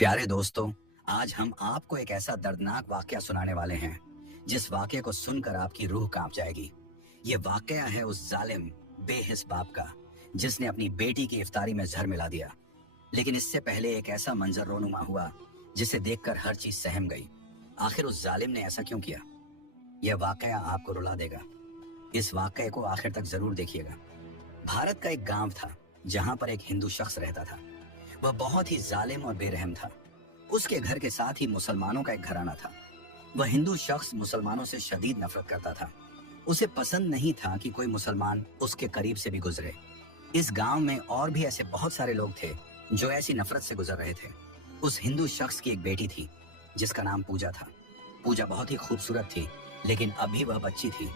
प्यारे दोस्तों, आज हम आपको एक ऐसा दर्दनाक वाकया सुनाने वाले हैं जिस वाकये को सुनकर आपकी रूह कांप जाएगी। ये वाकया है उस जालिम बेहिस बाप का जिसने अपनी बेटी की इफ्तारी में जहर मिला दिया। लेकिन इससे पहले एक ऐसा मंजर रोनुमा हुआ जिसे देखकर हर चीज सहम गई। आखिर उस जालिम ने ऐसा क्यों किया? यह वाकया आपको रुला देगा। इस वाकये को आखिर तक जरूर देखिएगा। भारत का एक गांव था जहां पर एक हिंदू शख्स रहता था। वह बहुत ही जालिम और बेरहम था। उसके घर के साथ ही मुसलमानों का एक घराना था। वह हिंदू शख्स मुसलमानों से शदीद नफरत करता था। उसे पसंद नहीं था कि कोई मुसलमान उसके करीब से भी गुजरे। इस गांव में और भी ऐसे बहुत सारे लोग थे जो ऐसी नफरत से गुजर रहे थे। उस हिंदू शख्स की एक बेटी थी जिसका नाम पूजा था। पूजा बहुत ही खूबसूरत थी, लेकिन अभी वह बच्ची थी।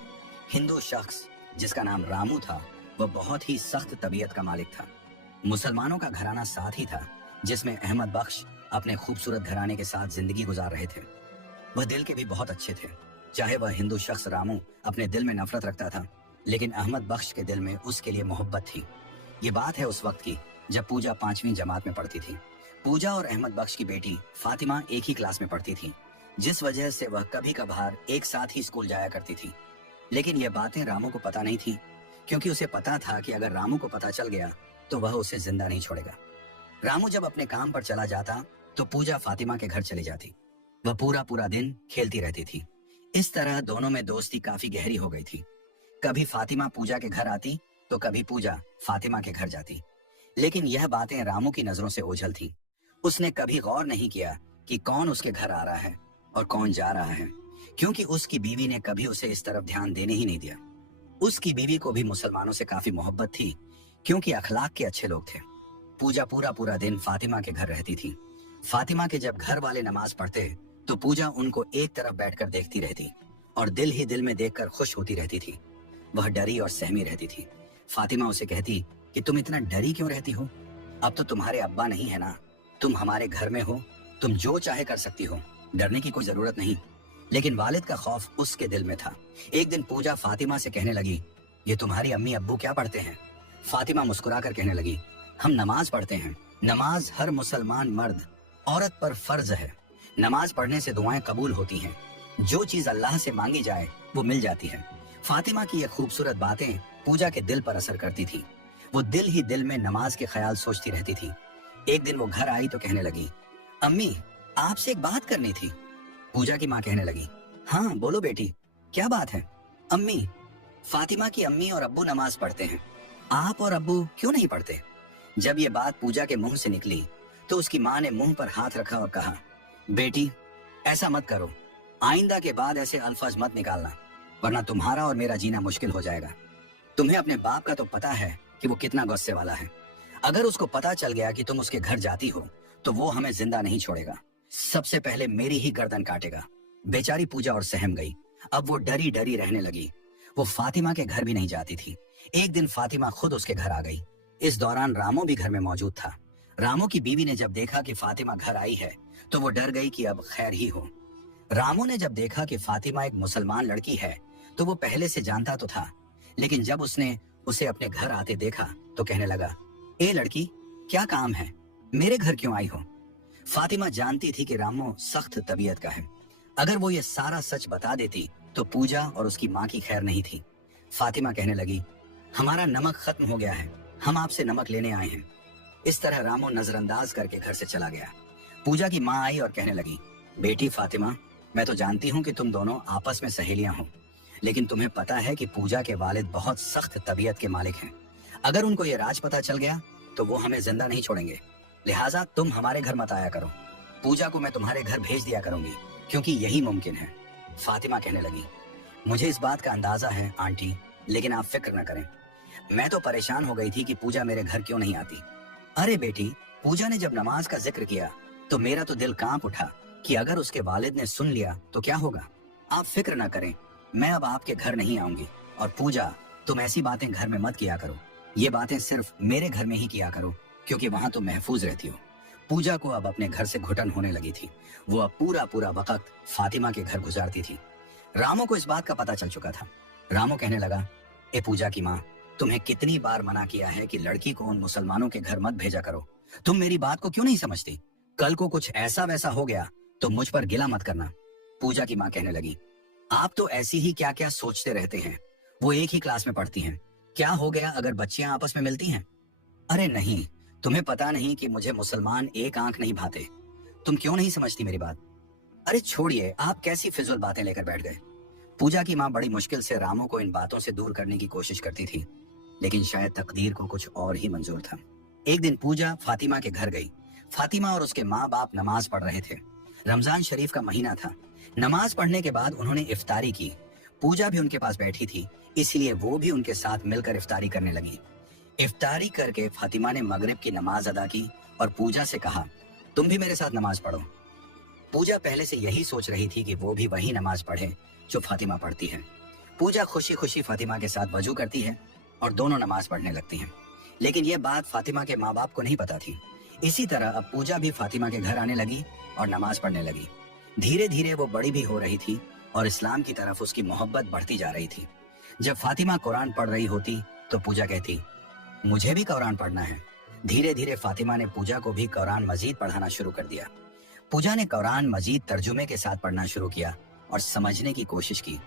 हिंदू शख्स जिसका नाम रामू था, वह बहुत ही सख्त तबीयत का मालिक था। मुसलमानों का घराना साथ ही था जिसमें अहमद बख्श अपने खूबसूरत घराने के साथ जिंदगी गुजार रहे थे। वह दिल के भी बहुत अच्छे थे। चाहे वह हिंदू शख्स रामू अपने दिल में नफरत रखता था, लेकिन अहमद बख्श के दिल में उसके लिए मोहब्बत थी। ये बात है उस वक्त की जब पूजा 5वीं जमात में पढ़ती थी। पूजा और अहमद बख्श की बेटी फातिमा एक ही क्लास में पढ़ती थी, जिस वजह से वह कभी कभार एक साथ ही स्कूल जाया करती थी। लेकिन ये बातें रामू को पता नहीं थी, क्योंकि उसे पता था कि अगर रामू को पता चल गया तो वह उसे जिंदा नहीं छोड़ेगा। रामू जब अपने काम पर चला जाता तो पूजा फातिमा के घर चली जाती। वह पूरा पूरा दिन खेलती रहती थी। इस तरह दोनों में दोस्ती काफी गहरी हो गई थी। कभी फातिमा पूजा के घर आती तो कभी पूजा फातिमा के घर जाती। लेकिन यह बातें रामू की नजरों से ओझल थी। उसने कभी गौर नहीं किया कि कौन उसके घर आ रहा है और कौन जा रहा है, क्योंकि उसकी बीवी ने कभी उसे इस तरफ ध्यान देने ही नहीं दिया। उसकी बीवी को भी मुसलमानों से काफी मोहब्बत थी, क्योंकि अखलाक के अच्छे लोग थे। पूजा पूरा पूरा दिन फातिमा के घर रहती थी। फातिमा के जब घर वाले नमाज पढ़ते तो पूजा उनको एक तरफ बैठकर देखती रहती और दिल ही दिल में देखकर खुश होती रहती थी। वह डरी और सहमी रहती थी। फातिमा उसे कहती कि तुम इतना डरी क्यों रहती हो? अब तो तुम्हारे अब्बा नहीं है ना, तुम हमारे घर में हो, तुम जो चाहे कर सकती हो, डरने की कोई जरूरत नहीं। लेकिन वालिद का खौफ उसके दिल में था। एक दिन पूजा फातिमा से कहने लगी, ये तुम्हारी अम्मी अब्बू क्या पढ़ते हैं? फातिमा मुस्कुराकर कहने लगी, हम नमाज पढ़ते हैं। नमाज हर मुसलमान मर्द औरत पर फर्ज है। नमाज पढ़ने से दुआएं कबूल होती हैं। जो चीज अल्लाह से मांगी जाए वो मिल जाती है। फातिमा की ये खूबसूरत बातें पूजा के दिल पर असर करती थी। वो दिल ही दिल में नमाज के ख्याल सोचती रहती थी। एक दिन वो घर आई तो कहने लगी, अम्मी आपसे एक बात करनी थी। पूजा की माँ कहने लगी, हाँ बोलो बेटी, क्या बात है? अम्मी, फातिमा की अम्मी और अब्बू नमाज पढ़ते हैं, आप और अब्बू क्यों नहीं पढ़ते? जब ये बात पूजा के मुंह से निकली तो उसकी माँ ने मुंह पर हाथ रखा और कहा, बेटी ऐसा मत करो, आइंदा के बाद ऐसे अल्फाज मत निकालना, वरना तुम्हारा और मेरा जीना मुश्किल हो जाएगा। तुम्हें अपने बाप का तो पता है कि वो कितना गुस्से वाला है। अगर उसको पता चल गया कि तुम उसके घर जाती हो तो वो हमें जिंदा नहीं छोड़ेगा, सबसे पहले मेरी ही गर्दन काटेगा। बेचारी पूजा और सहम गई। अब वो डरी डरी रहने लगी। वो फातिमा के घर भी नहीं जाती थी। एक दिन फातिमा खुद उसके घर आ गई। इस दौरान रामू भी घर में मौजूद था। रामू की बीवी ने जब देखा कि फातिमा घर आई है तो वो डर गई कि अब खैर ही हो। रामू ने जब देखा कि फातिमा एक मुसलमान लड़की है तो वो पहले से जानता तो था, लेकिन जब उसने उसे अपने घर आते देखा तो कहने लगा, ए लड़की, क्या काम है, मेरे घर क्यों आई हो? फातिमा जानती थी कि रामू सख्त तबीयत का है। अगर वो ये सारा सच बता देती तो पूजा और उसकी माँ की खैर नहीं थी। फातिमा कहने लगी, हमारा नमक खत्म हो गया है, हम आपसे नमक लेने आए हैं। इस तरह रामू नजरअंदाज करके घर से चला गया। पूजा की माँ आई और कहने लगी, बेटी फातिमा, मैं तो जानती हूँ कि तुम दोनों आपस में सहेलियां हो, लेकिन तुम्हें पता है कि पूजा के वालिद बहुत सख्त तबीयत के मालिक हैं। अगर उनको ये राज पता चल गया तो वो हमें जिंदा नहीं छोड़ेंगे, लिहाजा तुम हमारे घर मत आया करो। पूजा को मैं तुम्हारे घर भेज दिया करूंगी, क्योंकि यही मुमकिन है। फातिमा कहने लगी, मुझे इस बात का अंदाजा है आंटी, लेकिन आप फिक्र न करें। मैं तो परेशान हो गई थी कि पूजा मेरे घर क्यों नहीं आती। अरे बेटी, पूजा ने जब नमाज का जिक्र किया तो मेरा तो दिल कांप उठा कि अगर उसके वालिद ने सुन लिया तो क्या होगा। आप फिक्र न करें, मैं अब आपके घर नहीं आऊंगी। और पूजा, तुम ऐसी बातें घर में मत किया करो, ये बातें सिर्फ मेरे घर में ही किया करो, क्योंकि वहां तुम महफूज रहती हो। पूजा को अब अपने घर से घुटन होने लगी थी। वो अब पूरा पूरा वक्त फातिमा के घर गुजारती थी। रामू को इस बात का पता चल चुका था। रामू कहने लगा, ए पूजा की माँ, तुम्हें कितनी बार मना किया है कि लड़की को उन मुसलमानों के घर मत भेजा करो, तुम मेरी बात को क्यों नहीं समझती? कल को कुछ ऐसा वैसा हो गया तो मुझ पर गिला मत करना। पूजा की माँ कहने लगी, आप तो ऐसी ही क्या क्या सोचते रहते हैं। वो एक ही क्लास में पढ़ती हैं, क्या हो गया अगर बच्चियां आपस में मिलती हैं? अरे नहीं, तुम्हें पता नहीं कि मुझे मुसलमान एक आंख नहीं भाते। तुम क्यों नहीं समझती मेरी बात? अरे छोड़िए, आप कैसी फिजूल बातें लेकर बैठ गए। पूजा की माँ बड़ी मुश्किल से रामू को इन बातों से दूर करने की कोशिश करती थी, लेकिन शायद तकदीर को कुछ और ही मंजूर था। एक दिन पूजा फातिमा के घर गई। फातिमा और उसके माँ बाप नमाज पढ़ रहे थे। रमजान शरीफ का महीना था। नमाज पढ़ने के बाद उन्होंने इफ्तारी की। पूजा भी उनके पास बैठी थी, इसलिए वो भी उनके साथ मिलकर इफ्तारी करने लगी। इफ्तारी करके फातिमा ने मगरिब की नमाज अदा की और पूजा से कहा, तुम भी मेरे साथ नमाज पढ़ो। पूजा पहले से यही सोच रही थी कि वो भी वही नमाज पढ़े जो फातिमा पढ़ती है। पूजा खुशी खुशी फातिमा के साथ वजू करती है और दोनों नमाज पढ़ने लगती हैं। लेकिन ये बात फातिमा के माँ बाप को नहीं पता थी। इसी तरह अब पूजा भी फातिमा के घर आने लगी और नमाज पढ़ने लगी। धीरे धीरे वो बड़ी भी हो रही थी और इस्लाम की तरफ उसकी मोहब्बत बढ़ती जा रही थी। जब फातिमा कुरान पढ़ रही होती तो पूजा कहती, मुझे भी कुरान पढ़ना है। धीरे धीरे फातिमा ने पूजा को भी कुरान मजीद पढ़ाना शुरू कर दिया। पूजा ने कुरान मजीद तर्जुमे के साथ पढ़ना शुरू किया और समझने की कोशिश की।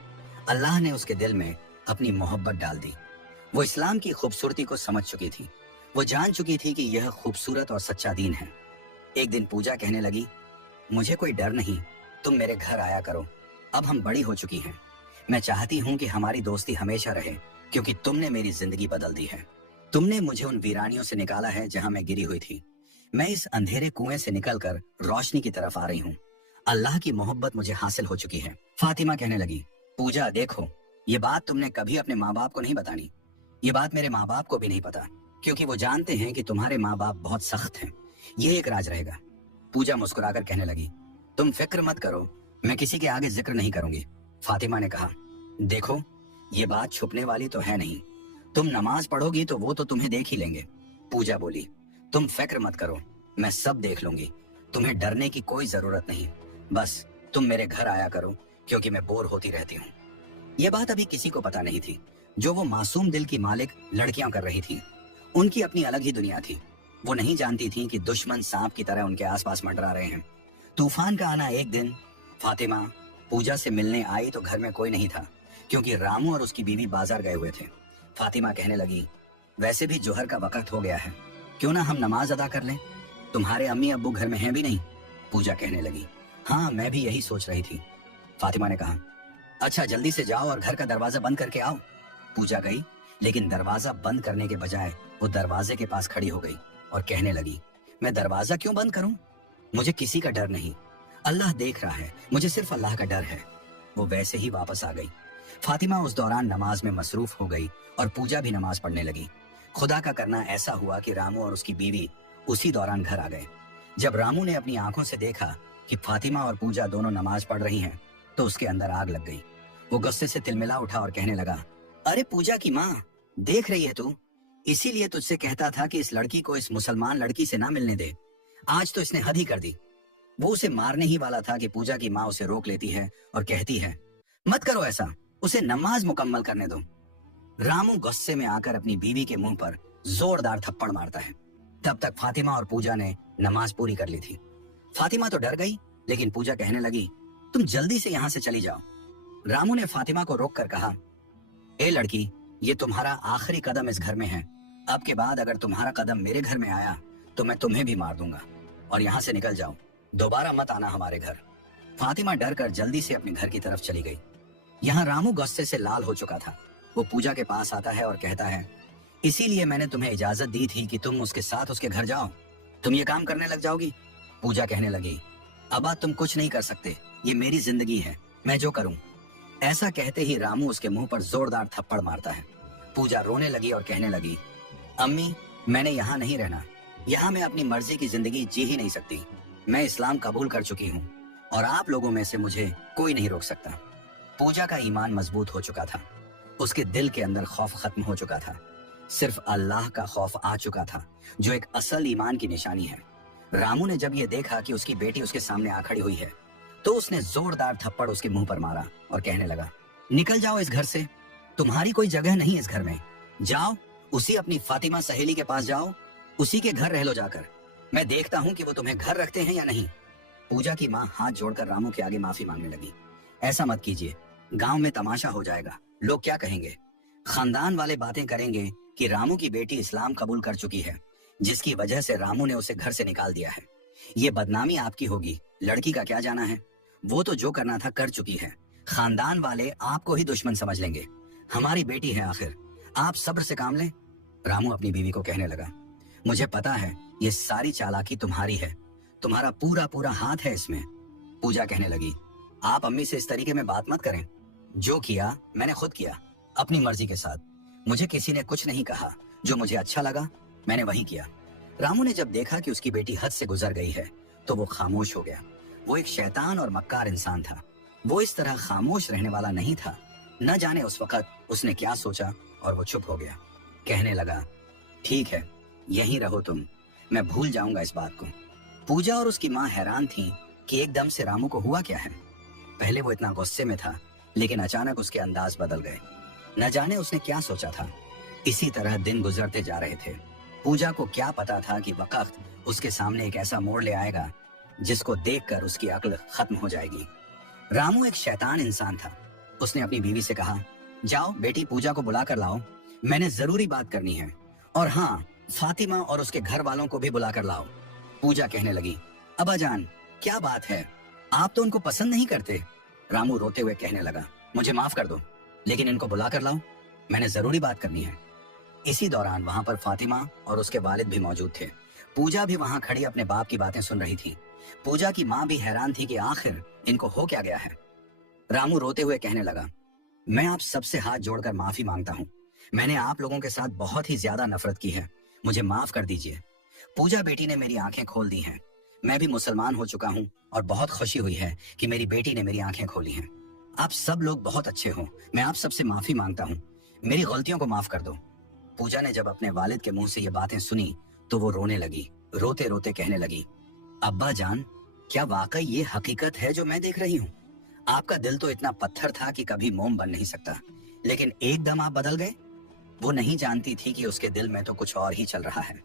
अल्लाह ने उसके दिल में अपनी मोहब्बत डाल दी। वो इस्लाम की खूबसूरती को समझ चुकी थी। वो जान चुकी थी कि यह खूबसूरत और सच्चा दीन है। एक दिन पूजा कहने लगी, मुझे कोई डर नहीं, तुम मेरे घर आया करो। अब हम बड़ी हो चुकी हैं। मैं चाहती हूँ कि हमारी दोस्ती हमेशा रहे, क्योंकि तुमने मेरी जिंदगी बदल दी है। तुमने मुझे उन वीरानियों से निकाला है जहाँ मैं गिरी हुई थी। मैं इस अंधेरे कुएं से निकलकर रोशनी की तरफ आ रही हूँ। अल्लाह की मोहब्बत मुझे हासिल हो चुकी है। फातिमा कहने लगी, पूजा देखो, ये बात तुमने कभी अपने माँ बाप को नहीं बतानी। ये बात मेरे माँ बाप को भी नहीं पता, क्योंकि वो जानते हैं कि तुम्हारे माँ बाप बहुत सख्त हैं। ये एक राज रहेगा। पूजा मुस्कुराकर कहने लगी, तुम फिक्र मत करो, मैं किसी के आगे जिक्र नहीं करूंगी। फातिमा ने कहा, देखो, ये बात छुपने वाली तो है नहीं। तुम नमाज पढ़ोगी तो वो तो तुम्हें देख ही लेंगे। पूजा बोली, तुम फिक्र मत करो, मैं सब देख लूंगी। तुम्हें डरने की कोई जरूरत नहीं। बस तुम मेरे घर आया करो, क्योंकि मैं बोर होती रहती हूँ। ये बात अभी किसी को पता नहीं थी। जो वो मासूम दिल की मालिक लड़कियां कर रही थी, उनकी अपनी अलग ही दुनिया थी। वो नहीं जानती थी कि दुश्मन सांप की तरह उनके आसपास मंडरा रहे हैं। तूफान का आना एक दिन फातिमा पूजा से मिलने आई तो घर में कोई नहीं था, क्योंकि रामू और उसकी बीवी बाजार गए हुए थे। फातिमा कहने लगी, वैसे भी जोहर का वक्त हो गया है, क्यों ना हम नमाज अदा कर लें। तुम्हारे अम्मी अब्बू घर में हैं भी नहीं? पूजा कहने लगी, हाँ, मैं भी यही सोच रही थी। फातिमा ने कहा, अच्छा जल्दी से जाओ और घर का दरवाजा बंद करके आओ। पूजा गई, लेकिन दरवाजा बंद करने के बजाय वो दरवाजे के पास खड़ी हो गई और कहने लगी, मैं दरवाजा क्यों बंद करूं? मुझे किसी का डर नहीं। अल्लाह देख रहा है, मुझे सिर्फ अल्लाह का डर है। वो वैसे ही वापस आ गई। फातिमा उस दौरान नमाज में मसरूफ हो गई और पूजा भी नमाज पढ़ने लगी। खुदा का करना ऐसा हुआ कि रामू और उसकी बीवी उसी दौरान घर आ गए। जब रामू ने अपनी आंखों से देखा कि फातिमा और पूजा दोनों नमाज पढ़ रही हैं, तो उसके अंदर आग लग गई। वो गुस्से से तिलमिला उठा और कहने लगा, अरे पूजा की माँ, देख रही है तू? इसीलिए तुझसे कहता था कि इस लड़की को इस मुसलमान लड़की से ना मिलने दे। आज तो इसने हद ही कर दी। वो उसे मारने ही वाला था कि पूजा की माँ उसे रोक लेती है और कहती है, मत करो ऐसा, उसे नमाज मुकम्मल करने दो। रामू गुस्से में आकर अपनी बीवी के मुंह पर जोरदार थप्पड़ मारता है। तब तक फातिमा और पूजा ने नमाज पूरी कर ली थी। फातिमा तो डर गई, लेकिन पूजा कहने लगी, तुम जल्दी से यहाँ से चली जाओ। रामू ने फातिमा को रोककर कहा, ए लड़की, ये तुम्हारा आखिरी कदम इस घर में है। अब के बाद अगर तुम्हारा कदम मेरे घर में आया तो मैं तुम्हें भी मार दूंगा, और यहाँ से निकल जाओ, दोबारा मत आना हमारे घर। फातिमा डर कर जल्दी से अपने घर की तरफ चली गई। यहाँ रामू गुस्से से लाल हो चुका था। वो पूजा के पास आता है और कहता है, इसीलिए मैंने तुम्हें इजाजत दी थी कि तुम उसके साथ उसके घर जाओ। तुम ये काम करने लग जाओगी? पूजा कहने लगी, अब तुम कुछ नहीं कर सकते, ये मेरी जिंदगी है, मैं जो करूं। ऐसा कहते ही रामू उसके मुंह पर जोरदार थप्पड़ मारता है। पूजा रोने लगी और कहने लगी, अम्मी, मैंने यहाँ नहीं रहना। यहाँ मैं अपनी मर्जी की जिंदगी जी ही नहीं सकती। मैं इस्लाम कबूल कर चुकी हूँ और आप लोगों में से मुझे कोई नहीं रोक सकता। पूजा का ईमान मजबूत हो चुका था। उसके दिल के अंदर खौफ खत्म हो चुका था। सिर्फ अल्लाह का खौफ आ चुका था, जो एक असल ईमान की निशानी है। रामू ने जब ये देखा कि उसकी बेटी उसके सामने आ खड़ी हुई है, तो उसने जोरदार थप्पड़ उसके मुंह पर मारा और कहने लगा, निकल जाओ इस घर से, तुम्हारी कोई जगह नहीं इस घर में। जाओ, उसी अपनी फातिमा सहेली के पास जाओ, उसी के घर रह लो जाकर। मैं देखता हूँ कि वो तुम्हें घर रखते हैं या नहीं। पूजा की माँ हाथ जोड़कर रामू के आगे माफी मांगने लगी। ऐसा मत कीजिए, गांव में तमाशा हो जाएगा, लोग क्या कहेंगे। खानदान वाले बातें करेंगे कि रामू की बेटी इस्लाम कबूल कर चुकी है, जिसकी वजह से रामू ने उसे घर से निकाल दिया है। ये बदनामी आपकी होगी, लड़की का क्या जाना है। वो तो जो करना था कर चुकी है। खानदान वाले आपको ही दुश्मन समझ लेंगे। हमारी बेटी है आखिर, आप सब्र से काम लें। रामू अपनी बीवी को कहने लगा, मुझे पता है ये सारी चालाकी तुम्हारी है, तुम्हारा पूरा पूरा हाथ है इसमें। पूजा कहने लगी, आप अम्मी से इस तरीके में बात मत करें। जो किया मैंने खुद किया, अपनी मर्जी के साथ। मुझे किसी ने कुछ नहीं कहा, जो मुझे अच्छा लगा मैंने वही किया। रामू ने जब देखा कि उसकी बेटी हद से गुजर गई है तो वो खामोश हो गया। वो एक शैतान और मक्कार इंसान था। वो इस तरह खामोश रहने वाला नहीं था। न जाने उस वक्त उसने क्या सोचा और वो चुप हो गया। कहने लगा, ठीक है, यहीं रहो तुम, मैं भूल जाऊंगा इस बात को। पूजा और उसकी माँ हैरान थीं कि एकदम से रामू को हुआ क्या है। पहले वो इतना गुस्से में था, लेकिन अचानक उसके अंदाज बदल गए। न जाने उसने क्या सोचा था। इसी तरह दिन गुजरते जा रहे थे। पूजा को क्या पता था कि वक्त उसके सामने एक ऐसा मोड़ ले आएगा जिसको देखकर उसकी अक्ल खत्म हो जाएगी। रामू एक शैतान इंसान था। उसने अपनी बीवी से कहा, जाओ बेटी पूजा को बुला कर लाओ, मैंने जरूरी बात करनी है। और हाँ, फातिमा और उसके घर वालों को भी बुला कर लाओ। पूजा कहने लगी, अब्बा जान क्या बात है, आप तो उनको पसंद नहीं करते। रामू रोते हुए कहने लगा, मुझे माफ कर दो, लेकिन इनको बुला कर लाओ, मैंने जरूरी बात करनी है। इसी दौरान वहां पर फातिमा और उसके वालिद भी मौजूद थे। पूजा भी वहां खड़ी अपने बाप की बातें सुन रही थी। पूजा की माँ भी हैरान थी कि आखिर इनको हो क्या गया है। रामू रोते हुए कहने लगा, मैं आप सबसे हाथ जोड़कर माफी मांगता हूँ। मैंने आप लोगों के साथ बहुत ही ज्यादा नफरत की है, मुझे माफ कर दीजिए। पूजा बेटी ने मेरी आंखें खोल दी हैं। मैं भी मुसलमान हो चुका हूँ और बहुत खुशी हुई है कि मेरी बेटी ने मेरी आंखें खोली हैं। आप सब लोग बहुत अच्छे हो, मैं आप सबसे माफी मांगता हूँ, मेरी गलतियों को माफ कर दो। पूजा ने जब अपने वालिद के मुंह से ये बातें सुनी तो वो रोने लगी। रोते रोते कहने लगी, अब्बा जान, क्या वाकई ये हकीकत है जो मैं देख रही हूँ? आपका दिल तो इतना पत्थर था कि कभी मोम बन नहीं सकता, लेकिन एकदम आप बदल गए। वो नहीं जानती थी कि उसके दिल में तो कुछ और ही चल रहा है।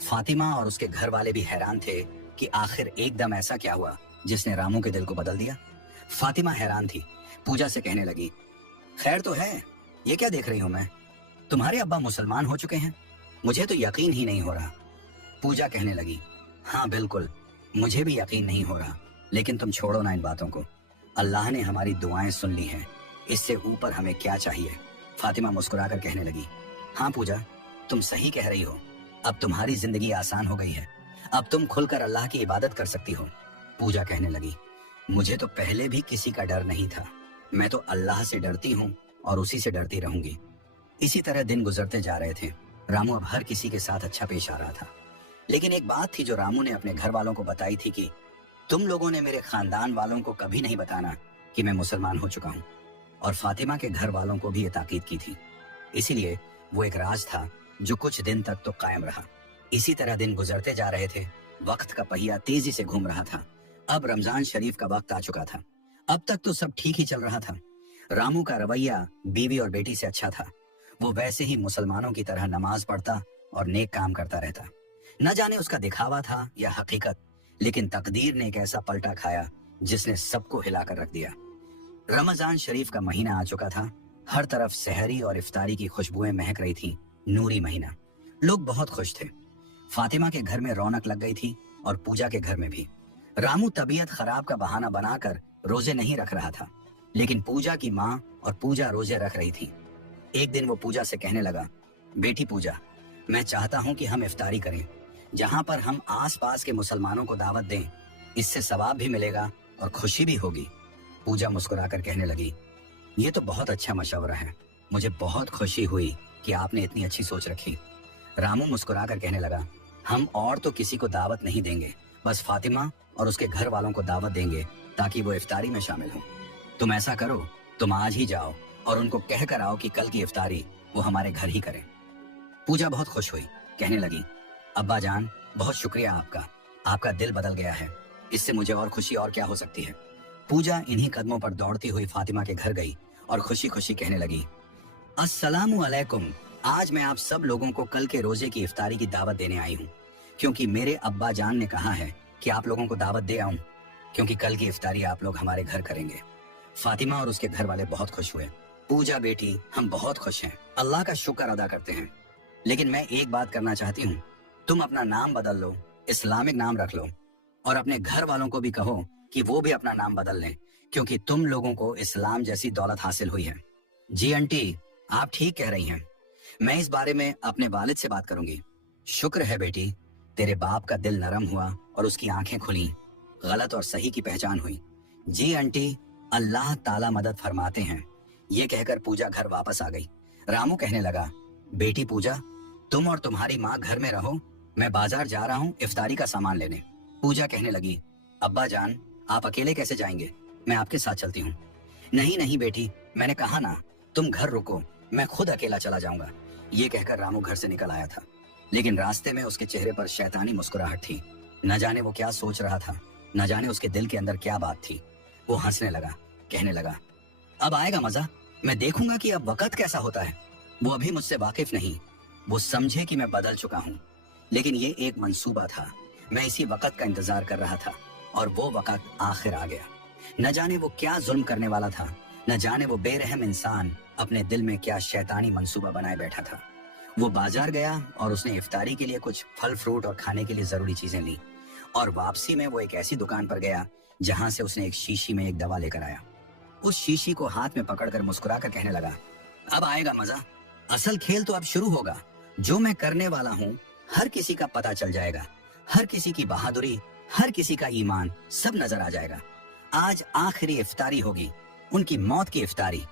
फातिमा और उसके घर वाले भी हैरान थे कि आखिर एकदम ऐसा क्या हुआ जिसने रामू के दिल को बदल दिया। फातिमा हैरान थी। पूजा से कहने लगी, खैर तो है, ये क्या देख रही हूँ मैं? तुम्हारे अब्बा मुसलमान हो चुके हैं, मुझे तो यकीन ही नहीं हो रहा। पूजा कहने लगी, हाँ बिल्कुल, मुझे भी यकीन नहीं हो रहा, लेकिन तुम छोड़ो ना इन बातों को। अल्लाह ने हमारी दुआएं सुन ली हैं, इससे ऊपर हमें क्या चाहिए? फातिमा मुस्कुराकर कहने लगी, हाँ पूजा, तुम सही कह रही हो। अब तुम्हारी जिंदगी आसान हो गई है, अब तुम खुलकर अल्लाह की इबादत कर सकती हो। पूजा कहने लगी, मुझे तो पहले भी किसी का डर नहीं था, मैं तो अल्लाह से डरती हूँ और उसी से डरती रहूंगी। इसी तरह दिन गुजरते जा रहे थे। रामू अब हर किसी के साथ अच्छा पेश आ रहा था, लेकिन एक बात थी जो रामू ने अपने घर वालों को बताई थी कि तुम लोगों ने मेरे खानदान वालों को कभी नहीं बताना कि मैं मुसलमान हो चुका हूँ। और फातिमा के घर वालों को भी ये ताकीद की थी। इसीलिए वो एक राज था जो कुछ दिन तक तो कायम रहा। इसी तरह दिन गुजरते जा रहे थे। वक्त का पहिया तेजी से घूम रहा था। अब रमजान शरीफ का वक्त आ चुका था। अब तक तो सब ठीक ही चल रहा था। रामू का रवैया बीवी और बेटी से अच्छा था। वो वैसे ही मुसलमानों की तरह नमाज पढ़ता और नेक काम करता रहता। न जाने उसका दिखावा था या हकीकत, लेकिन तकदीर ने एक ऐसा पलटा खाया जिसने सबको हिलाकर रख दिया। रमजान शरीफ का महीना आ चुका था। हर तरफ सहरी और इफ्तारी की खुशबुएं महक रही थी। नूरी महीना, लोग बहुत खुश थे। फातिमा के घर में रौनक लग गई थी और पूजा के घर में भी। रामू तबीयत खराब का बहाना बनाकर रोजे नहीं रख रहा था, लेकिन पूजा की माँ और पूजा रोजे रख रही थी। एक दिन वो पूजा से कहने लगा, बेटी पूजा, मैं चाहता हूँ कि हम इफ्तारी करें, जहाँ पर हम आस पास के मुसलमानों को दावत दें। इससे सवाब भी मिलेगा और खुशी भी होगी। पूजा मुस्कुराकर कहने लगी, ये तो बहुत अच्छा मशवरा है, मुझे बहुत खुशी हुई कि आपने इतनी अच्छी सोच रखी। रामू मुस्कुराकर कहने लगा, हम और तो किसी को दावत नहीं देंगे, बस फातिमा और उसके घर वालों को दावत देंगे ताकि वो इफ्तारी में शामिल हो। तुम ऐसा करो, तुम आज ही जाओ और उनको कह कर आओ कि कल की इफ्तारी वो हमारे घर ही करें। पूजा बहुत खुश हुई, कहने लगी, अब्बा जान, बहुत शुक्रिया आपका, आपका दिल बदल गया है, इससे मुझे और खुशी और क्या हो सकती है। पूजा इन्हीं कदमों पर दौड़ती हुई फातिमा के घर गई और खुशी खुशी कहने लगी, अस्सलामु अलैकुम, आज मैं आप सब लोगों को कल के रोजे की इफ्तारी की दावत देने आई हूँ, क्योंकि मेरे अब्बा जान ने कहा है कि आप लोगों को दावत दे आऊं, क्योंकि कल की इफ्तारी आप लोग हमारे घर करेंगे। फातिमा और उसके घर वाले बहुत खुश हुए। पूजा बेटी, हम बहुत खुश हैं, अल्लाह का शुक्र अदा करते हैं, लेकिन मैं एक बात करना चाहती हूँ, तुम अपना नाम बदल लो, इस्लामिक नाम रख लो, और अपने घर वालों को भी कहो कि वो भी अपना नाम बदल लें, क्योंकि तुम लोगों को इस्लाम जैसी दौलत हासिल हुई है। जी आंटी, आप ठीक कह रही हैं, मैं इस बारे में अपने वालिद से बात करूंगी। शुक्र है बेटी, तेरे बाप का दिल नरम हुआ और उसकी आंखें खुली, गलत और सही की पहचान हुई। जी आंटी, अल्लाह ताला मदद फरमाते हैं। ये कहकर पूजा घर वापस आ गई। रामू कहने लगा, बेटी पूजा, तुम और तुम्हारी माँ घर में रहो, मैं बाजार जा रहा हूँ इफ्तारी का सामान लेने। पूजा कहने लगी, अब्बा जान, आप अकेले कैसे जाएंगे, मैं आपके साथ चलती हूँ। नहीं नहीं बेटी, मैंने कहा ना, तुम घर रुको, मैं खुद अकेला चला जाऊंगा। ये कहकर रामू घर से निकल आया था, लेकिन रास्ते में उसके चेहरे पर शैतानी मुस्कुराहट थी। न जाने वो क्या सोच रहा था, न जाने उसके दिल के अंदर क्या बात थी। वो हंसने लगा, कहने लगा, अब आएगा मजा, मैं देखूंगा कि अब वक्त कैसा होता है। वो अभी मुझसे वाकिफ नहीं, वो समझे कि मैं बदल चुका हूँ, लेकिन ये एक मंसूबा था। मैं इसी वक्त का इंतजार कर रहा था और वो वक्त आखिर आ गया। न जाने वो क्या जुल्म करने वाला था, न जाने वो बेरहम इंसान अपने दिल में क्या शैतानी मंसूबा बनाए बैठा था। वो बाजार गया और उसने इफ्तारी के लिए कुछ फल फ्रूट और खाने के लिए जरूरी चीजें ली, और वापसी में वो एक ऐसी दुकान पर गया जहां से उसने एक शीशी में एक दवा लेकर आया। उस शीशी को हाथ में पकड़कर मुस्कुराकर कहने लगा, अब आएगा मजा, असल खेल तो अब शुरू होगा। जो मैं करने वाला हूँ हर किसी का पता चल जाएगा, हर किसी की बहादुरी, हर किसी का ईमान सब नजर आ जाएगा। आज आखिरी इफ्तारी होगी, उनकी मौत की इफ्तारी।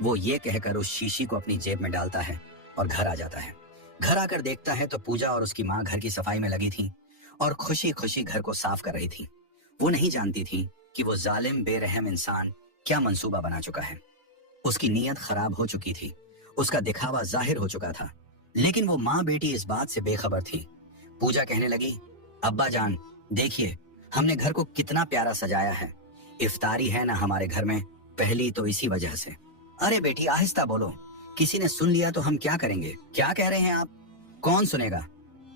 वो ये कहकर उस शीशी को अपनी जेब में डालता है और घर आ जाता है। घर आकर देखता है तो पूजा और उसकी माँ घर की सफाई में लगी थी और खुशी खुशी घर को साफ कर रही थी। वो नहीं जानती थी कि वो जालिम बेरहम इंसान क्या मंसूबा बना चुका है। उसकी नीयत खराब हो चुकी थी, उसका दिखावा जाहिर हो चुका था, लेकिन वो माँ बेटी इस बात से बेखबर थी। पूजा कहने लगी, अब्बा जान, देखिए हमने घर को कितना प्यारा सजाया है, इफ्तारी है ना हमारे घर में, पहली तो इसी वजह से। अरे बेटी आहिस्ता बोलो, किसी ने सुन लिया तो हम क्या करेंगे, क्या कह रहे हैं आप, कौन सुनेगा,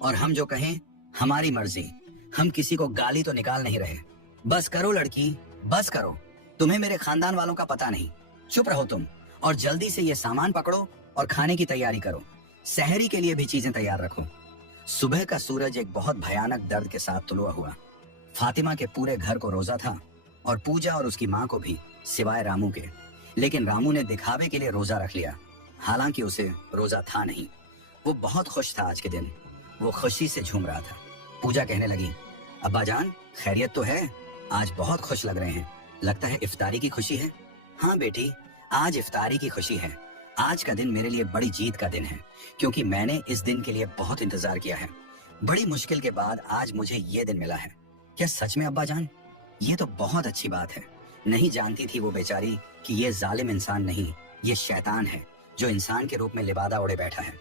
और हम जो कहें हमारी मर्जी, हम किसी को गाली तो निकाल नहीं रहे। बस करो लड़की, बस करो, तुम्हें मेरे खानदान वालों का पता नहीं, चुप रहो तुम, और जल्दी से ये सामान पकड़ो और खाने की तैयारी करो, सहरी के लिए भी चीजें तैयार रखो। सुबह का सूरज एक बहुत भयानक दर्द के साथ तुलुआ हुआ। फातिमा के पूरे घर को रोजा था और पूजा और उसकी माँ को भी, सिवाय रामू के। लेकिन रामू ने दिखावे के लिए रोजा रख लिया, हालांकि उसे रोजा था नहीं। वो बहुत खुश था आज के दिन, वो खुशी से झूम रहा था। पूजा कहने लगी, अब्बा जान खैरियत तो है, आज बहुत खुश लग रहे हैं, लगता है इफ्तारी की खुशी है। हाँ बेटी, आज इफ्तारी की खुशी है। आज का दिन मेरे लिए बड़ी जीत का दिन है, क्योंकि मैंने इस दिन के लिए बहुत इंतजार किया है। बड़ी मुश्किल के बाद आज मुझे ये दिन मिला है। क्या सच में अब्बा जान? ये तो बहुत अच्छी बात है। नहीं जानती थी वो बेचारी कि ये जालिम इंसान नहीं, ये शैतान है जो इंसान के रूप में लिबादा ओढ़े बैठा है।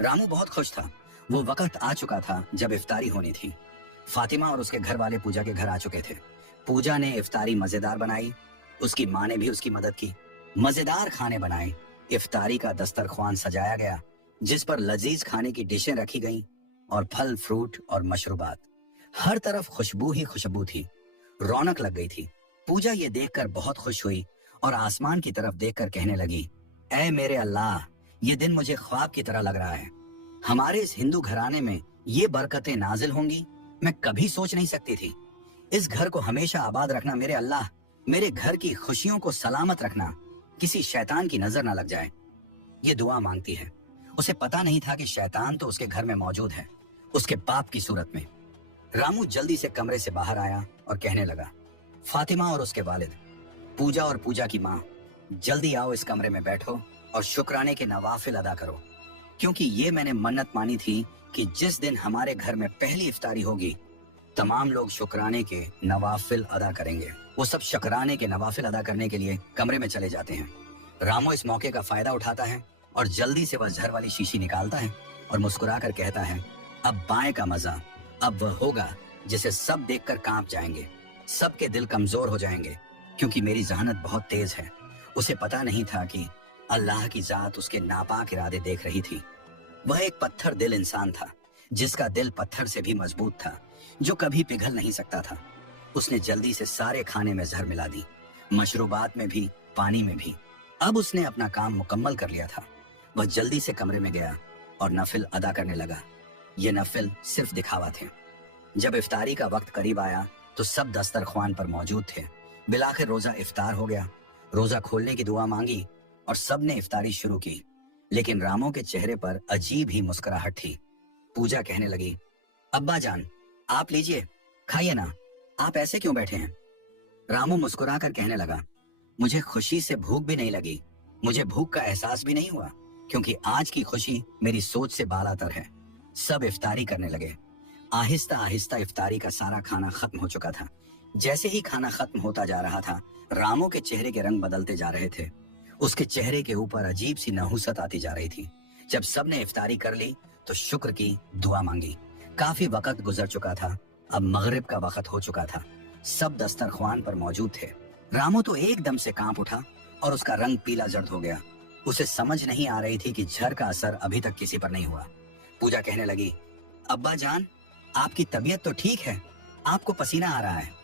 रामू बहुत खुश था। वो वक्त आ चुका था जब इफ्तारी होनी थी। फातिमा और उसके घर वाले पूजा के घर आ चुके थे। पूजा ने इफ्तारी मजेदार बनाई, उसकी माँ ने भी उसकी मदद की। मजेदार खाने बनाए, इफ्तारी का दस्तरख्वान सजाया गया जिस पर लजीज खाने की डिशें रखी गईं और फल फ्रूट और मशरूबात। हर तरफ खुशबू ही खुशबू थी, रौनक लग गई थी। पूजा ये देखकर बहुत खुश हुई और आसमान की तरफ देखकर कहने लगी, ऐ मेरे अल्लाह, ये दिन मुझे ख्वाब की तरह लग रहा है। हमारे इस हिंदू घराने में ये बरकतें नाजिल होंगी, मैं कभी सोच नहीं सकती थी। इस घर को हमेशा आबाद रखना मेरे अल्लाह, मेरे घर की खुशियों को सलामत रखना, किसी शैतान की नजर ना लग जाए। ये दुआ मांगती है। उसे पता नहीं था कि शैतान तो उसके घर में मौजूद है, उसके बाप की सूरत में। रामू जल्दी से कमरे से बाहर आया और कहने लगा, फातिमा और उसके वालिद, पूजा और पूजा की माँ, जल्दी आओ इस कमरे में बैठो और शुक्राने के नवाफिल अदा करो, क्योंकि ये मैंने मन्नत मानी थी कि जिस दिन हमारे घर में पहली इफ्तारी होगी तमाम लोग शुक्राने के नवाफिल अदा करेंगे। वो सब शुक्राने के नवाफिल अदा करने के लिए कमरे में चले जाते हैं। रामू इस मौके का फायदा उठाता है और जल्दी से वह जहर वाली शीशी निकालता है और मुस्कुरा कर कहता है, अब बाएं का मजा, अब वह होगा जिसे सब देखकर कांप जाएंगे, सबके दिल कमजोर हो जाएंगे, क्योंकि मेरी जहानत बहुत तेज है। उसे पता नहीं था कि अल्लाह की जात उसके नापाक इरादे देख रही थी। वह एक पत्थर दिल इंसान था, जिसका दिल पत्थर से भी मजबूत था, जो कभी पिघल नहीं सकता था। उसने जल्दी से सारे खाने में जहर मिला दी, मशरूबात में भी, पानी में भी। अब उसने अपना काम मुकम्मल कर लिया था। वह जल्दी से कमरे में गया और नफिल अदा करने लगा। ये नफिल सिर्फ दिखावा थे। जब इफ्तारी का वक्त करीब आया तो सब दस्तरख्वान पर मौजूद थे। बिलाखिर रोजा इफ्तार हो गया। रोजा खोलने की दुआ मांगी और सबने इफ्तारी शुरू की, लेकिन रामो के चेहरे पर अजीब ही मुस्कुराहट थी। पूजा कहने लगी, अब्बा जान, आप लीजिए, खाइए ना, आप ऐसे क्यों बैठे हैं? रामू मुस्कुराकर कहने लगा, मुझे खुशी से भूख भी नहीं लगी, मुझे भूख का एहसास भी नहीं हुआ, क्योंकि आज की खुशी मेरी सोच से बालातर है। सब इफ्तारी करने लगे। आहिस्ता आहिस्ता इफ्तारी का सारा खाना खत्म हो चुका था। जैसे ही खाना खत्म होता जा रहा था, रामो के चेहरे के रंग बदलते जा रहे थे। उसके चेहरे के ऊपर अजीब सी नहुसत आती जा रही थी। जब सबने इफ्तारी कर ली तो शुक्र की दुआ मांगी। काफी वक्त गुजर चुका था, अब मगरिब का वक्त हो चुका था। सब दस्तरख्वान पर मौजूद थे। रामो तो एकदम से कांप उठा और उसका रंग पीला जर्द हो गया। उसे समझ नहीं आ रही थी कि जहर का असर अभी तक किसी पर नहीं हुआ। पूजा कहने लगी, अब्बा जान, आपकी तबीयत तो ठीक है, आपको पसीना आ रहा है।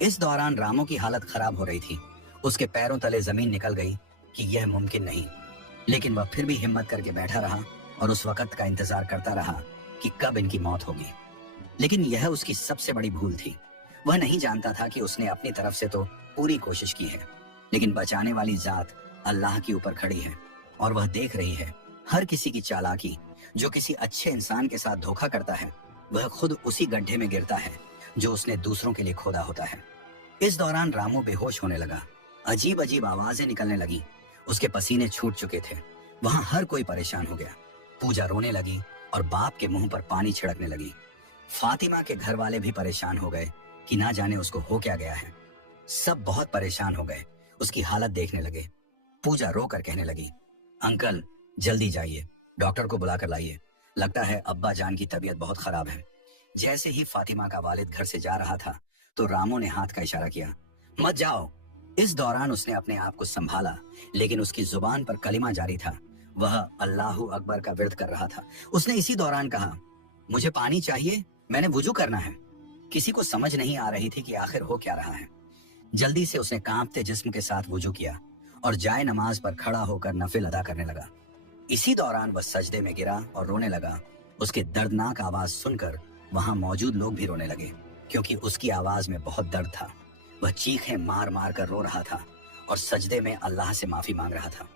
इस दौरान रामो की हालत खराब हो रही थी। उसके पैरों तले जमीन निकल गई कि यह मुमकिन नहीं, लेकिन वह फिर भी हिम्मत करके बैठा रहा और उस वक्त का इंतजार करता रहा कि कब इनकी मौत होगी। लेकिन यह उसकी सबसे बड़ी भूल थी। वह नहीं जानता था कि उसने अपनी तरफ से तो पूरी कोशिश की है, लेकिन बचाने वाली जात अल्लाह के ऊपर खड़ी है और वह देख रही है हर किसी की चालाकी। जो किसी अच्छे इंसान के साथ धोखा करता है, वह खुद उसी गड्ढे में गिरता है जो उसने दूसरों के लिए खोदा होता है। इस दौरान रामू बेहोश होने लगा। अजीब अजीब आवाजें निकलने लगी। उसके पसीने छूट चुके थे। वहां हर कोई परेशान हो गया। पूजा रोने लगी और बाप के मुंह पर पानी छिड़कने लगी। फातिमा के घर वाले भी परेशान हो गए कि ना जाने उसको हो क्या गया है। सब बहुत परेशान हो गए, उसकी हालत देखने लगे। पूजा रो कर कहने लगी, अंकल जल्दी जाइए, डॉक्टर को बुला कर लाइए, लगता है अब्बा जान की तबीयत बहुत खराब है। जैसे ही फातिमा का वालिद घर से जा रहा था तो रामो ने हाथ का इशारा किया, मत जाओ। इस दौरान उसने अपने आप को संभाला, लेकिन उसकी जुबान पर कलिमा जारी था। वह अल्लाहू अकबर का विर्द कर रहा था। उसने इसी दौरान कहा, मुझे पानी चाहिए, मैंने वुजू करना है। किसी को समझ नहीं आ रही थी कि आखिर हो क्या रहा है। जल्दी से उसने कांपते जिस्म के साथ वुजू किया और जाए नमाज पर खड़ा होकर नफिल अदा करने लगा। इसी दौरान वह सजदे में गिरा और रोने लगा। उसकी दर्दनाक आवाज सुनकर वहां मौजूद लोग भी रोने लगे, क्योंकि उसकी आवाज में बहुत दर्द था। वह चीखें मार मार कर रो रहा था और सजदे में अल्लाह से माफी मांग रहा था।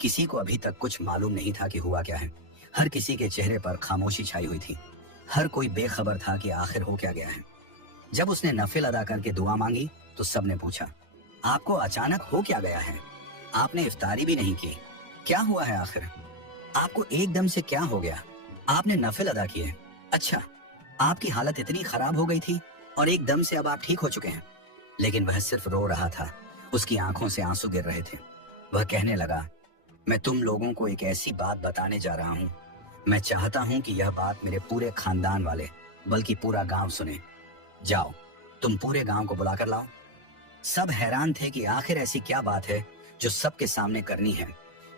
किसी को अभी तक कुछ मालूम नहीं था कि हुआ क्या है। हर किसी के चेहरे पर खामोशी छाई हुई थी। हर कोई बेखबर था कि आखिर हो क्या गया है। जब उसने नफिल अदा करके दुआ मांगी तो सबने पूछा, आपको अचानक हो क्या गया है? आपने इफ्तारी भी नहीं की, क्या हुआ है आखिर? आपको एकदम से क्या हो गया? आपने नफिल अदा किए, अच्छा, आपकी हालत इतनी खराब हो गई थी और एकदम से अब आप ठीक हो चुके हैं। लेकिन वह सिर्फ रो रहा था। उसकी आंखों से आंसू गिर रहे थे। वह कहने लगा, मैं तुम लोगों को एक ऐसी बात बताने जा रहा हूँ। मैं चाहता हूँ कि यह बात मेरे पूरे खानदान वाले, बल्कि पूरा गांव सुने। जाओ, तुम पूरे गांव को बुला कर लाओ। सब हैरान थे कि आखिर ऐसी क्या बात है जो सबके सामने करनी है,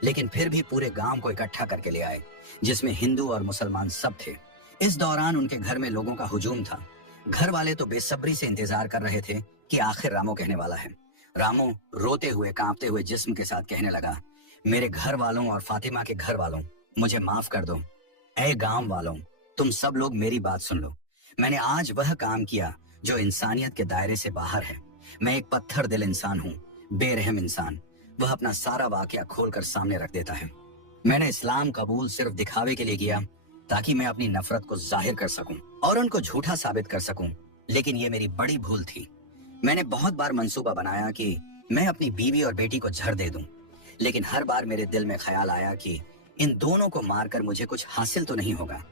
लेकिन फिर भी पूरे गांव को इकट्ठा करके ले आए, जिसमें हिंदू और मुसलमान सब थे। इस दौरान उनके घर में लोगों का हुजूम था। घर वाले तो बेसब्री से इंतजार कर रहे थे कि आखिर रामो कहने वाला है। रामो रोते हुए कांपते हुए जिस्म के साथ कहने लगा, मेरे घर वालों और फातिमा के घर वालों, मुझे माफ कर दो। ऐ गांव वालों, तुम सब लोग मेरी बात सुन लो। मैंने आज वह काम किया जो इंसानियत के दायरे से बाहर है। मैं एक पत्थर दिल इंसान हूँ, बेरहम इंसान। वह अपना सारा वाकया खोलकर सामने रख देता है। मैंने इस्लाम कबूल सिर्फ दिखावे के लिए किया, ताकि मैं अपनी नफरत को जाहिर कर सकूं और उनको झूठा साबित कर सकूं। लेकिन ये मेरी बड़ी भूल थी। मैंने बहुत बार मंसूबा बनाया कि मैं अपनी बीवी और बेटी को जहर दे दूं, लेकिन हर बार मेरे दिल में ख्याल आया कि इन दोनों को मारकर मुझे कुछ हासिल तो नहीं होगा।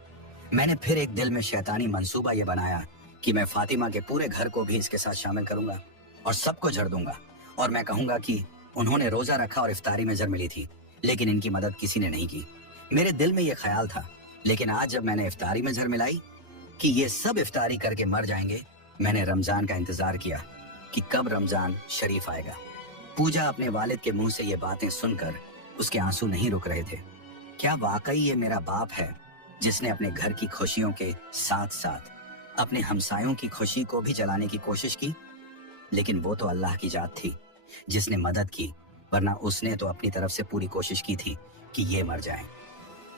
मैंने फिर एक दिल में शैतानी मंसूबा ये बनाया कि मैं फातिमा के पूरे घर को भी इसके साथ शामिल करूंगा और सबको जहर दूंगा, और मैं कहूंगा कि उन्होंने रोजा रखा और इफ्तारी में जहर मिली थी, लेकिन इनकी मदद किसी ने नहीं की। मेरे दिल में ये ख्याल था, लेकिन आज जब मैंने इफ्तारी में जहर मिलाई कि ये सब इफ्तारी करके मर जाएंगे, मैंने रमजान का इंतजार किया कि कब रमजान शरीफ आएगा। पूजा अपने वालिद के मुंह से ये बातें सुनकर उसके आंसू नहीं रुक रहे थे। क्या वाकई ये मेरा बाप है? जिसने अपने घर की खुशियों के साथ साथ अपने हमसायों की खुशी को भी जलाने की कोशिश की। लेकिन वो तो अल्लाह की जात थी जिसने मदद की, वरना उसने तो अपनी तरफ से पूरी कोशिश की थी कि ये मर जाएं।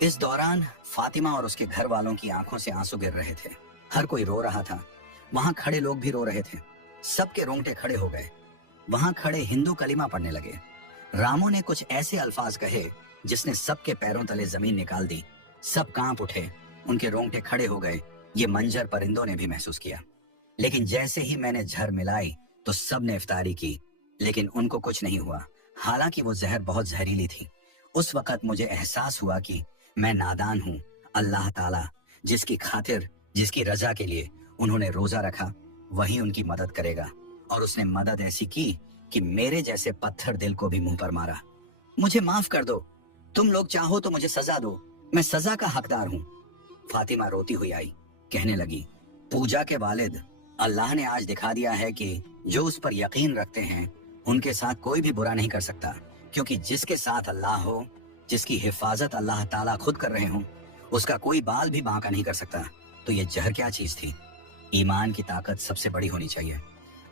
इस दौरान फातिमा और उसके घर वालों की आंखों से आंसू गिर रहे थे। हर कोई रो रहा था। वहां खड़े लोग भी रो रहे थे। सबके रोंगटे खड़े हो गए। वहां खड़े हिंदू कलिमा पढ़ने लगे। रामो ने कुछ ऐसे अल्फाज कहे जिसने सबके पैरों तले जमीन निकाल दी। सब कांप उठे, उनके रोंगटे खड़े हो गए। ये मंजर परिंदों ने भी महसूस किया। लेकिन जैसे ही मैंने झर मिलाई तो सब ने इफ्तारी की, लेकिन उनको कुछ नहीं हुआ, हालांकि वो जहर बहुत जहरीली थी। उस वक्त मुझे एहसास हुआ कि मैं नादान हूँ। अल्लाह ताला जिसकी खातिर, जिसकी रजा के लिए उन्होंने रोजा रखा, वही उनकी मदद करेगा। और उसने मदद ऐसी की कि मेरे जैसे पत्थर दिल को भी मुंह पर मारा। मुझे माफ कर दो, तुम लोग चाहो तो मुझे सजा दो, मैं सजा का हकदार हूँ। फातिमा रोती हुई आई, कहने लगी, पूजा के वालिद, अल्लाह ने आज दिखा दिया है कि जो उस पर यकीन रखते हैं उनके साथ कोई भी बुरा नहीं कर सकता, क्योंकि जिसके साथ अल्लाह हो, जिसकी हिफाजत अल्लाह ताला खुद कर रहे हो, उसका कोई बाल भी बांका नहीं कर सकता। तो ये जहर क्या चीज थी? ईमान की ताकत सबसे बड़ी होनी चाहिए।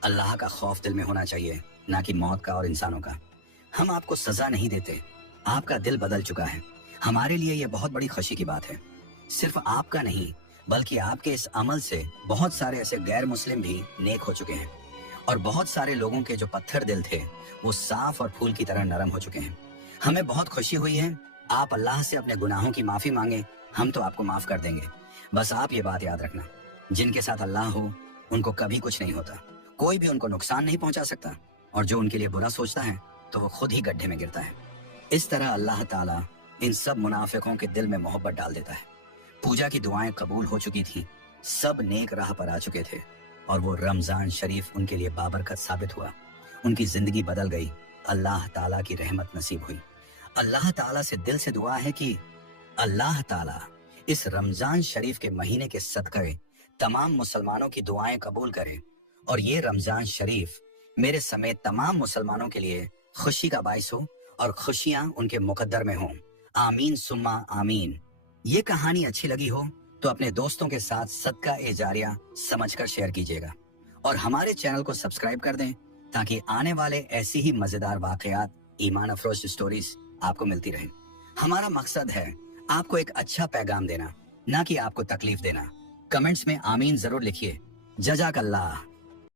अल्लाह का खौफ दिल में होना चाहिए, ना कि मौत का और इंसानों का। हम आपको सजा नहीं देते, आपका दिल बदल चुका है। हमारे लिए ये बहुत बड़ी खुशी की बात है। सिर्फ आपका नहीं, बल्कि आपके इस अमल से बहुत सारे ऐसे गैर मुस्लिम भी नेक हो चुके हैं, और बहुत सारे लोगों के जो पत्थर दिल थे वो साफ और फूल की तरह नरम हो चुके हैं। हमें बहुत खुशी हुई है। आप अल्लाह से अपने गुनाहों की माफी मांगे, हम तो आपको माफ कर देंगे। बस आप ये बात याद रखना, जिनके साथ अल्लाह हो उनको कभी कुछ नहीं होता, कोई भी उनको नुकसान नहीं पहुंचा सकता, और जो उनके लिए बुरा सोचता है तो वो खुद ही गड्ढे में गिरता है। इस तरह अल्लाह ताला इन सब मुनाफिकों के दिल में मोहब्बत डाल देता है। पूजा की दुआएं कबूल हो चुकी थी, सब नेक राह पर आ चुके थे, और वो रमजान शरीफ उनके लिए बाबरकत साबित हुआ। उनकी जिंदगी बदल गई, अल्लाह ताला की रहमत नसीब हुई। अल्लाह ताला से दिल से दुआ है कि अल्लाह ताला इस रमजान शरीफ के महीने के सदक़े तमाम मुसलमानों की दुआएं कबूल करे, और ये रमजान शरीफ मेरे समेत तमाम मुसलमानों के लिए खुशी का बाइस हो, और खुशियां उनके मुकद्दर में हों। आमीन सुम्मा आमीन। ये कहानी अच्छी लगी हो तो अपने दोस्तों के साथ सदका ए जारिया समझकर शेयर कीजिएगा, और हमारे चैनल को सब्सक्राइब कर दें ताकि आने वाले ऐसी ही मजेदार वाकयात, ईमान अफरोज स्टोरीज आपको मिलती रहें। हमारा मकसद है आपको एक अच्छा पैगाम देना, ना कि आपको तकलीफ देना। कमेंट्स में आमीन जरूर लिखिए। जज़ाकल्लाह।